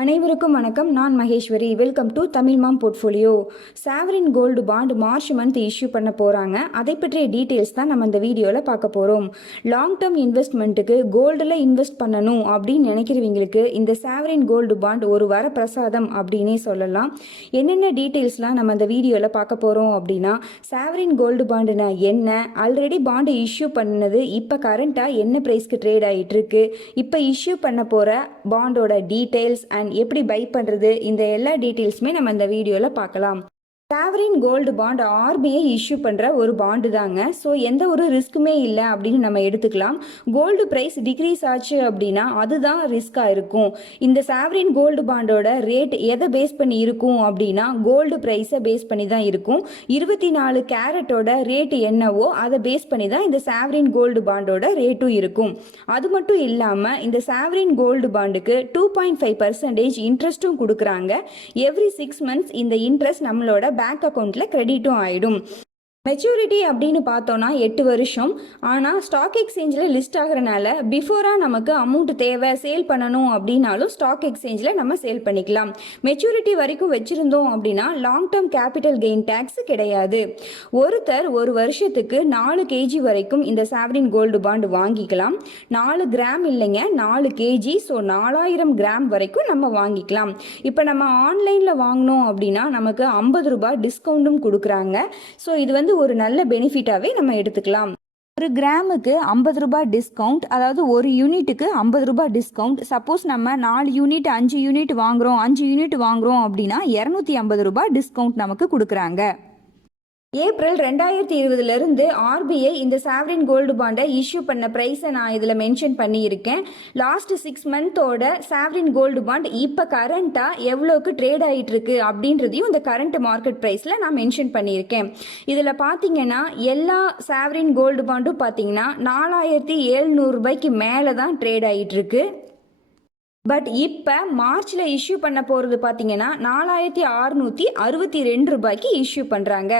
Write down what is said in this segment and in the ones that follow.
அனைவருக்கும் வணக்கம். நான் Maheswari. Welcome to Tamil mom portfolio. Sovereign gold bond March month issue பண்ண போகிறாங்க. அதை பற்றிய டீட்டெயில்ஸ் தான் நம்ம இந்த வீடியோவில் பார்க்க போகிறோம். லாங் டேர்ம் இன்வெஸ்ட்மெண்ட்டுக்கு கோல்டில் இன்வெஸ்ட் பண்ணணும் அப்படின்னு நினைக்கிறவங்களுக்கு இந்த சாவரின் கோல்டு பாண்ட் ஒரு வர பிரசாதம் அப்படின்னே சொல்லலாம். என்னென்ன டீட்டெயில்ஸ்லாம் நம்ம இந்த வீடியோவில் பார்க்க போகிறோம் அப்படின்னா, சாவரின் கோல்டு பாண்டுனா என்ன, ஆல்ரெடி பாண்டு இஷ்யூ பண்ணது இப்போ கரண்ட்டாக என்ன ப்ரைஸ்க்கு ட்ரேட் ஆகிட்டு இருக்கு, இப்போ இஷ்யூ பண்ண போகிற பாண்டோட டீட்டெயில்ஸ் அண்ட் எப்படி பை பண்ணுறது, இந்த எல்லா டீட்டெயில்ஸுமே நம்ம இந்த வீடியோவில் பார்க்கலாம். Sovereign gold bond RBI issue பண்ணுற ஒரு பாண்டு தாங்க. ஸோ எந்த ஒரு ரிஸ்க்குமே இல்லை அப்படின்னு நம்ம எடுத்துக்கலாம். கோல்டு ப்ரைஸ் டிக்ரீஸ் ஆச்சு அப்படின்னா அதுதான் ரிஸ்க்காக இருக்கும். இந்த சாவரின் கோல்டு பாண்டோட ரேட் எதை பேஸ் பண்ணி இருக்கும் அப்படின்னா கோல்டு ப்ரைஸை பேஸ் பண்ணி தான் இருக்கும். 24 கேரட்டோட ரேட்டு என்னவோ அதை பேஸ் பண்ணி தான் இந்த சாவரின் கோல்டு பாண்டோட ரேட்டும் இருக்கும். அது மட்டும் இல்லாமல் இந்த சாவரின் கோல்டு பாண்டுக்கு 2.5% இன்ட்ரெஸ்ட்டும் கொடுக்குறாங்க. எவ்ரி 6 months இந்த இன்ட்ரெஸ்ட் நம்மளோட பேங்க் அக்கௌண்ட்ல கிரெடிட்டும் ஆயிடும். மெச்சூரிட்டி அப்படின்னு பார்த்தோன்னா 8 வருஷம். ஆனால் ஸ்டாக் எக்ஸ்சேஞ்சில் லிஸ்ட் ஆகிறனால பிஃபோராக நமக்கு அமௌண்ட் தேவை, சேல் பண்ணணும் அப்படின்னாலும் ஸ்டாக் எக்ஸ்சேஞ்சில் நம்ம சேல் பண்ணிக்கலாம். மெச்சூரிட்டி வரைக்கும் வச்சுருந்தோம் அப்படின்னா long term capital gain tax கிடையாது. ஒருத்தர் ஒரு வருஷத்துக்கு 4 kg வரைக்கும் இந்த சாவரின் கோல்டு பாண்ட் வாங்கிக்கலாம். 4 கிராம் இல்லைங்க, 4 kg. ஸோ 4000 கிராம் வரைக்கும் நம்ம வாங்கிக்கலாம். இப்போ நம்ம ஆன்லைனில் வாங்கினோம் அப்படின்னா நமக்கு 50 ரூபாய் டிஸ்கவுண்ட்டும் கொடுக்குறாங்க. ஸோ இது ஒரு நல்ல பெனிஃபிட்டாவே நம்ம எடுத்துக்கலாம். ஒரு கிராமுக்கு 50 ரூபாய் டிஸ்கவுண்ட், அதாவது ஒரு யூனிட்டுக்கு 50 ரூபாய் டிஸ்கவுண்ட். சப்போஸ் நம்ம 4 யூனிட் 5 யூனிட் வாங்குறோம் அப்படின்னா 250 ரூபாய் டிஸ்கவுண்ட் நமக்கு கொடுக்குறாங்க. ஏப்ரல் 2020 ஆர்பிஐ இந்த சாவரின் கோல்டு பாண்டை இஷ்யூ பண்ண ப்ரைஸை நான் இதில் மென்ஷன் பண்ணியிருக்கேன். லாஸ்ட் 6 மந்தோட சாவரின் கோல்டு பாண்ட் இப்போ கரண்ட்டாக எவ்வளோக்கு ட்ரேட் ஆகிட்டு இருக்கு அப்படின்றதையும் இந்த கரண்ட் மார்க்கெட் ப்ரைஸில் நான் மென்ஷன் பண்ணியிருக்கேன். இதில் பார்த்தீங்கன்னா எல்லா சாவரின் கோல்டு பாண்டும் பார்த்தீங்கன்னா 4700 ரூபாய்க்கு மேலே தான் ட்ரேட் ஆகிட்டு இருக்கு. பட் இப்போ மார்ச்சில் இஷ்யூ பண்ண போகிறது பார்த்தீங்கன்னா 4662 ரூபாய்க்கு இஷ்யூ பண்ணுறாங்க.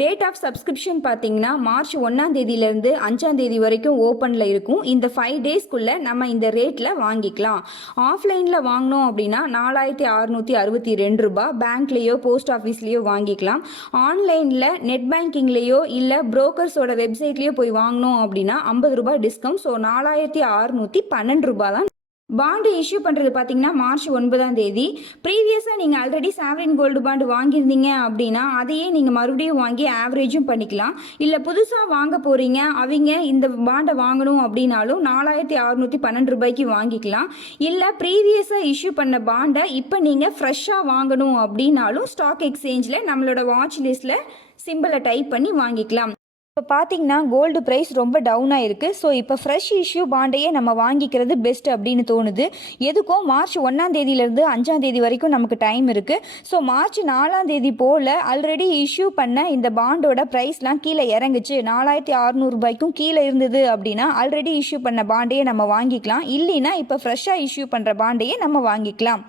டேட் ஆஃப் சப்ஸ்கிரிப்ஷன் பார்த்தீங்கன்னா மார்ச் 1ஆம் தேதியிலேருந்து 5ஆம் தேதி வரைக்கும் ஓப்பனில் இருக்கும். இந்த 5 டேஸ்க்குள்ளே நம்ம இந்த ரேட்டில் வாங்கிக்கலாம். ஆஃப்லைனில் வாங்கினோம் அப்படின்னா 4662 ரூபாய் பேங்க்லேயோ போஸ்ட் ஆஃபீஸ்லேயோ வாங்கிக்கலாம். ஆன்லைனில் நெட் பேங்கிங்லேயோ இல்லை புரோக்கர்ஸோட வெப்சைட்லேயோ போய் வாங்கினோம் அப்படின்னா 50 ரூபாய் டிஸ்கவுண்ட். ஸோ 4612 ரூபாய் தான். பாண்டு இஷ்யூ பண்ணுறது பார்த்தீங்கன்னா மார்ச் 9ஆம் தேதி. ப்ரீவியஸாக நீங்கள் ஆல்ரெடி சாவரின் கோல்டு பாண்டு வாங்கியிருந்தீங்க அப்படின்னா அதையே நீங்கள் மறுபடியும் வாங்கி ஆவரேஜும் பண்ணிக்கலாம். இல்லை புதுசாக வாங்க போகிறீங்க, அவங்க இந்த பாண்டை வாங்கணும் அப்படின்னாலும் 4612 ரூபாய்க்கு வாங்கிக்கலாம். இல்லை ப்ரீவியஸாக இஷ்யூ பண்ண பாண்டை இப்போ நீங்கள் ஃப்ரெஷ்ஷாக வாங்கணும் அப்படின்னாலும் ஸ்டாக் எக்ஸ்சேஞ்சில் நம்மளோட வாட்ச் லிஸ்ட்டில் சிம்பிளை டைப் பண்ணி வாங்கிக்கலாம். இப்போ பார்த்தீங்கன்னா கோல்டு ப்ரைஸ் ரொம்ப டவுனாக இருக்குது. ஸோ இப்போ ஃப்ரெஷ் இஷ்யூ பாண்டையே நம்ம வாங்கிக்கிறது பெஸ்ட் அப்படின்னு தோணுது. எதுக்கும் மார்ச் 1ஆம் தேதியிலேருந்து 5ஆம் தேதி வரைக்கும் நமக்கு டைம் இருக்குது. ஸோ மார்ச் 4ஆம் தேதி போல் ஆல்ரெடி இஷ்யூ பண்ண இந்த பாண்டோட ப்ரைஸ்லாம் கீழே இறங்குச்சு, 4600 ரூபாய்க்கும் கீழே இருந்தது அப்படின்னா ஆல்ரெடி இஷ்யூ பண்ண பாண்டையே நம்ம வாங்கிக்கலாம். இல்லைன்னா இப்போ ஃப்ரெஷ்ஷாக இஷ்யூ பண்ணுற பாண்டையே நம்ம வாங்கிக்கலாம்.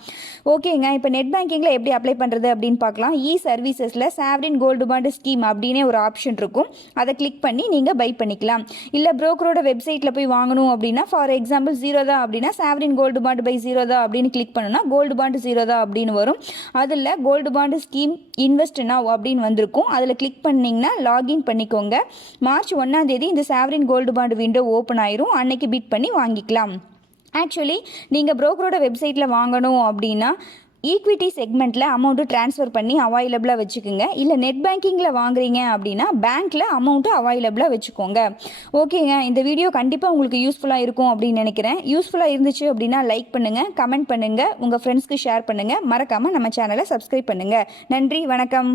ஓகேங்க, இப்போ நெட் பேங்கிங்கில் எப்படி அப்ளை பண்ணுறது அப்படின்னு பார்க்கலாம். சர்வீசஸில் சாவரின் கோல்டு பாண்டு ஸ்கீம் அப்படின்னே ஒரு ஆப்ஷன் இருக்கும். அதை கிளிக் பண்ணி நீங்கள் பை பண்ணிக்கலாம். இல்லை புரோக்கரோட வெப்சைட்டில் போய் வாங்கணும் அப்படின்னா, ஃபார் எக்ஸாம்பிள் ஜீரோதா அப்படின்னா sovereign gold bond buy Zerodha அப்படின்னு கிளிக் பண்ணோன்னா கோல்டு பாண்டு ஜீரோதா அப்படின்னு வரும். அதில் gold bond scheme invest now அப்படின்னு வந்திருக்கும். அதில் கிளிக் பண்ணிங்கன்னா லாகின் பண்ணிக்கோங்க. மார்ச் 1ஆம் தேதி இந்த sovereign gold bond window open ஆயிரும். அன்னைக்கு பிட் பண்ணி வாங்கிக்கலாம். ஆக்சுவலி நீங்கள் புரோக்கரோட வெப்சைட்டில் வாங்கணும் அப்படின்னா ஈக்விட்டி செக்மெண்ட்டில் அமௌண்ட்டு ட்ரான்ஸ்ஃபர் பண்ணி அவைலபிளாக வச்சுக்கோங்க. இல்லை நெட் பேங்கிங்கில் வாங்குறீங்க அப்படின்னா பேங்க்கில் அமௌண்ட்டு அவைலபிளாக வச்சுக்கோங்க. ஓகேங்க, இந்த வீடியோ கண்டிப்பாக உங்களுக்கு யூஸ்ஃபுல்லாக இருக்கும் அப்படின்னு நினைக்கிறேன். யூஸ்ஃபுல்லாக இருந்துச்சு அப்படின்னா லைக் பண்ணுங்கள், கமெண்ட் பண்ணுங்கள், உங்கள் ஃப்ரெண்ட்ஸ்க்கு ஷேர் பண்ணுங்கள். மறக்காமல் நம்ம சேனலை சப்ஸ்கிரைப் பண்ணுங்கள். நன்றி, வணக்கம்.